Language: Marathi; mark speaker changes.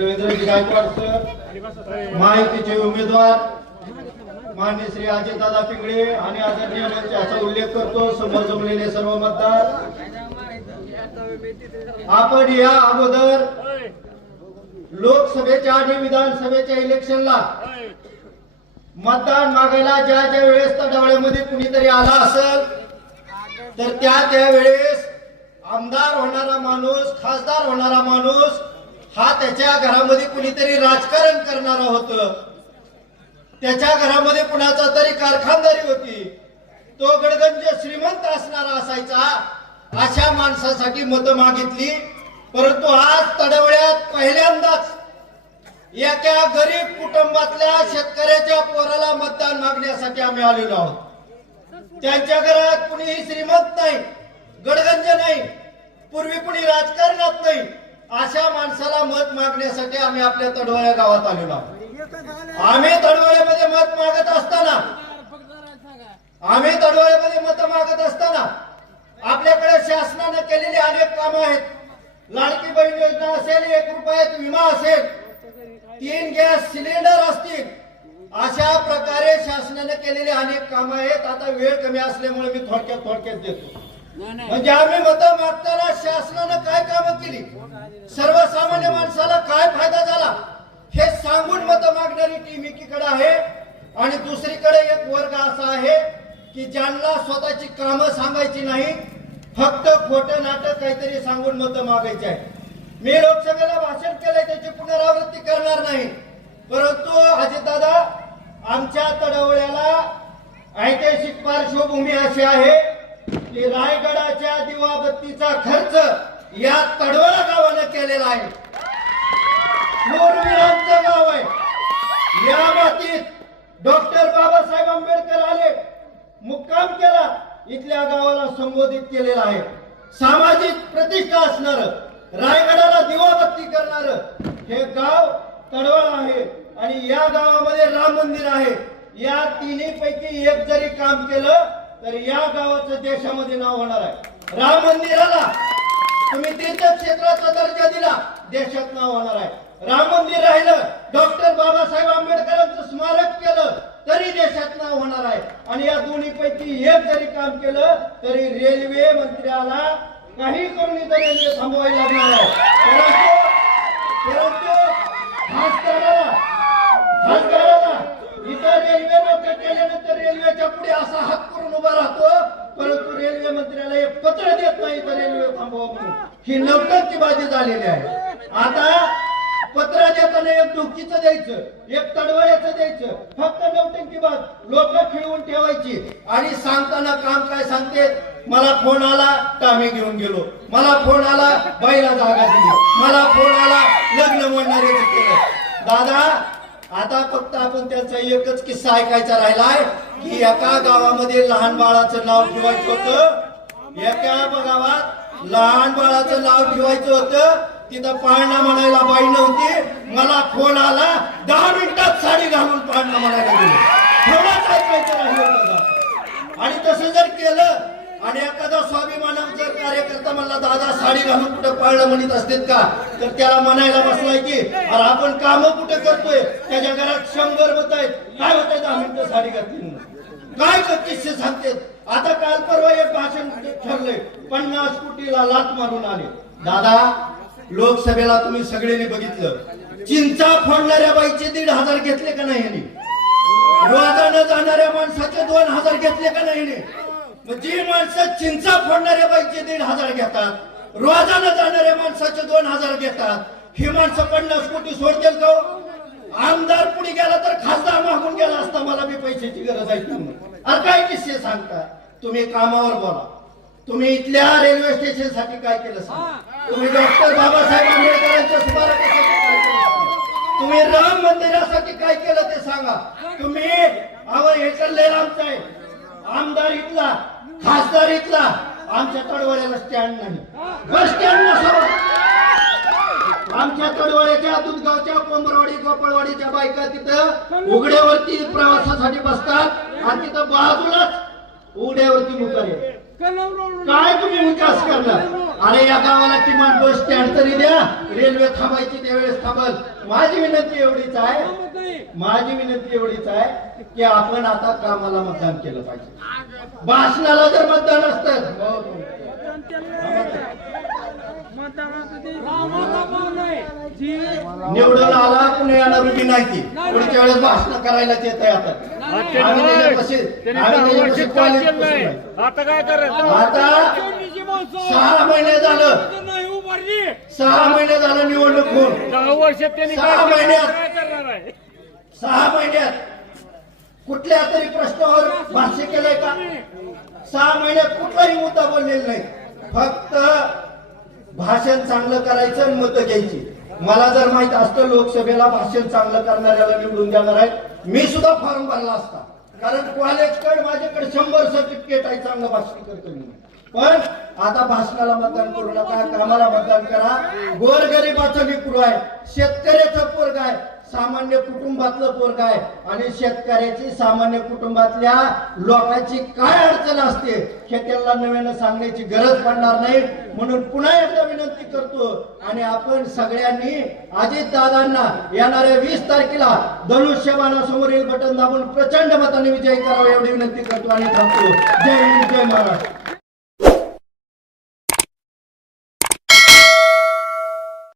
Speaker 1: रवींद्रजी गायकवाड सर माहितीचे उमेदवार मान्य श्री अजितदादा पिंगळे आणि आदरणीय मंच याचा उल्लेख करतो समोर जमलेले सर्व मतदार. आपण या अगोदर लोकसभेच्या आणि विधानसभेच्या इलेक्शनला मतदान मागायला ज्या ज्या वेळेस तडवळ्यामध्ये कुणीतरी आला असेल तर त्या त्या वेळेस आमदार होणारा माणूस खासदार होणारा माणूस हा त्याच्या घरामध्ये कुणीतरी राजकारण करणारा होत. त्याच्या घरामध्ये कुणाचा तरी कारखानदारी होती. तो गडगंज श्रीमंत असणारा असायचा. अशा माणसासाठी मतं मागितली. परंतु आज तडवळ्यात पहिल्यांदाच एका गरीब कुटुंबातल्या शेतकऱ्याच्या पोराला मतदान मागण्यासाठी आम्ही आलेलो आहोत. त्यांच्या घरात कुणीही श्रीमंत नाही गडगंज नाही पूर्वी कुणी राजकारणात नाही. अशा माणसाला मत मागण्यासाठी आम्ही आपल्या तडवळ्या गावात आलेलो आहोत. आम्ही तडवळ्यामध्ये मत मागत असताना आम्ही तडवळ्यामध्ये मत मागत असताना आपल्याकडे शासनानं केलेली अनेक कामं आहेत. लाडकी बहीण योजना असेल एक रुपयात विमा असेल तीन गॅस सिलेंडर असतील अशा प्रकारे शासनाने केलेली अनेक कामं आहेत. आता वेळ कमी असल्यामुळे मी थोडक्यात थोडक्यात देतो. म्हणजे आम्ही मत मागताना शासनानं काय कामं केली? सर्वसामान्य माणसाला काय फायदा झाला? हे सांगून मत मागणारी टीम एकीकडे आहे आणि दुसरीकडे एक वर्ग असा आहे की ज्यांना स्वतःची कामं सांगायची नाही फक्त खोटं नाटक काहीतरी सांगून मत मागायची आहे मी लोकसभेला भाषण केलंय त्याची पुनरावृत्ती करणार नाही. परंतु अजितदादा आमच्या तडवळ्याला ऐतिहासिक पार्श्वभूमी अशी आहे की रायगडाच्या दिवाबत्तीचा खर्च या तडवळा गावानं केलेला आहे. मोरवीरांचं गाव आहे. या मातीत डॉक्टर बाबासाहेब आंबेडकर आले मुक्काम केला इथल्या गावाला संबोधित केलेला आहे. सामाजिक प्रतिष्ठा असणार रायगडाला दिवाबत्ती करणार हे गाव तडवळ आहे आणि या गावामध्ये राम मंदिर आहे. या तिन्ही पैकी एक जरी काम केलं तर या गावाचं देशामध्ये नाव होणार आहे. राम मंदिराला तुम्ही तीर्थक्षेत्राचा दर्जा दिला देशात नाव होणार आहे. राम मंदिर राहिलं डॉक्टर बाबासाहेब आंबेडकरांचं स्मारक केलं तरी देशात नाव होणार आहे. आणि या दोन्ही पैकी एक जरी काम केलं तरी रेल्वे मंत्र्याला काही करून इथं रेल्वे थांबवायला लागणार आहे. परंतु परंतु खासदाराला खासदाराला इथं रेल्वे मंत्री केल्यानंतर रेल्वेच्या पुढे असा हात करून उभा राहतो परंतु रेल्वे मंत्र्याला एक पत्र देत नाही तर रेल्वे थांबवा म्हणून. ही नवटंकी बाजी झालेली आहे. आता पत्र देताना एक डुकीचं द्यायचं एक तडवळ्याचं द्यायचं फक्त नवटंकी बाज लोक खिळवून ठेवायची. आणि सांगताना काम काय सांगते? मला फोन आला टामे घेऊन गेलो. मला फोन आला बाईला जागा दिली. मला फोन आला लग्न म्हणणारे दादा आता फक्त आपण त्याचा एकच किस्सा ऐकायचा राहिलाय की एका गावामध्ये लहान बाळाचं नाव ठेवायचं होतं. एका गावात लहान बाळाचं नाव ठेवायचं होतं. तिथं पाळणा म्हणायला बाई नव्हती. मला फोन आला. दहा मिनिटात साडी घालून पाळणा म्हणायला गेलो. थोडाच ऐकायचं नाही आणि तसं जर केलं आणि एखादा स्वाभिमानाचा कार्यकर्ता म्हणला दादा साडी घालून कुठं पाळणं म्हणत असतात का? तर त्याला म्हणायला बसलाय की अरे आपण काम कुठं करतोय? त्याच्या घरात शंभर होत आहेत. काय होत दहा मिनिटं साडी घातली काय ग किस्से सांगते आता काल परवा एक भाषण ठरलंय पन्नास कोटीला लात मारून आले. दादा लोकसभेला तुम्ही सगळ्यांनी बघितलं. चिंचा फोडणाऱ्या बाईचे दीड हजार घेतले का नाही यांनी? रोजानं जाणाऱ्या माणसाचे दोन हजार घेतले का नाही जी माणसं चिंचा फोडणाऱ्या बाईचे दीड हजार घेतात रोजानं जाणाऱ्या माणसाचे दोन हजार घेतात ही माणसं पन्नास कोटी सोडतील का हो? आमदार पुढे गेला तर खासदार मागून गेला असता मला बी पैशाची गरज आहे म्हणून. अरे काय किस्से सांगता? तुम्ही कामावर बोला. तुम्ही इथल्या रेल्वे स्टेशनसाठी काय केलं तुम्ही डॉक्टर बाबासाहेब आंबेडकरांच्या स्मारकासाठी काय केलं. तुम्ही राम मंदिरासाठी काय केलं ते सांगा. तुम्ही आवर आहे. आमदार इथला खासदार इथला आमच्या तडवड्याला स्टँड नाही. बस स्टँड नसावं आमच्या तडवड्याच्या दुधगावच्या कोंबरवाडी गोपाळवाडीच्या बायका तिथं उघड्यावरती प्रवासासाठी बसतात. आणि तिथं बाजूलाच उड्यावरती मुकारे काय तुम्ही विकास करणार? अरे या गावाला किमान बस स्टँड तरी द्या. रेल्वे थांबायची त्यावेळेस थांबल. माझी विनंती एवढीच आहे. माझी विनंती एवढीच आहे की आपण आता कामाला मतदान केलं पाहिजे. भाषणाला जर मतदान असतं. निवडून आला पुणे येणार उभी नाही ती. पुढच्या वेळेस भाषण करायलाच येत आहे आता.
Speaker 2: आता काय करायचं
Speaker 1: आता सहा महिने झालं. सहा महिने झालं निवडणूक होऊन.
Speaker 2: दहा वर्षात त्यांनी
Speaker 1: सहा महिन्यात.
Speaker 2: काय करणार आहे?
Speaker 1: सहा महिन्यात. कुठल्या तरी प्रश्नावर भाष्य केलंय का? सहा महिन्यात कुठलाही मुद्दा बोललेला नाही. फक्त भाषण चांगलं करायचं आणि मतं घ्यायची. मला जर माहीत असतं लोकसभेला भाषण चांगलं करणाऱ्याला निवडून देणार आहे मी सुद्धा फॉर्म भरला असता. कारण कॉलेजकडे माझ्याकडे शंभर सर्टिफिकेट आहे चांगलं भाषण करतो मी. पण आता भाषणाला मतदान करू नका कामाला मतदान करा. गोरगरिबाचं लेकरू आहे. शेतकऱ्याचं पोरग आहे. सामान्य कुटुंबातलं पोरग आहे. आणि शेतकऱ्याची सामान्य कुटुंबातल्या लोकांची काय अडचण असते हे त्यांना नव्यानं सांगण्याची गरज पडणार नाही. म्हणून पुन्हा एकदा विनंती करतो आणि आपण सगळ्यांनी अजित दादांना येणाऱ्या वीस तारखेला धनुष्यबाणासमोरील बटन दाबून प्रचंड मताने विजयी करावा एवढी विनंती करतो आणि थांबतो. जय हिंद जय महाराष्ट्र.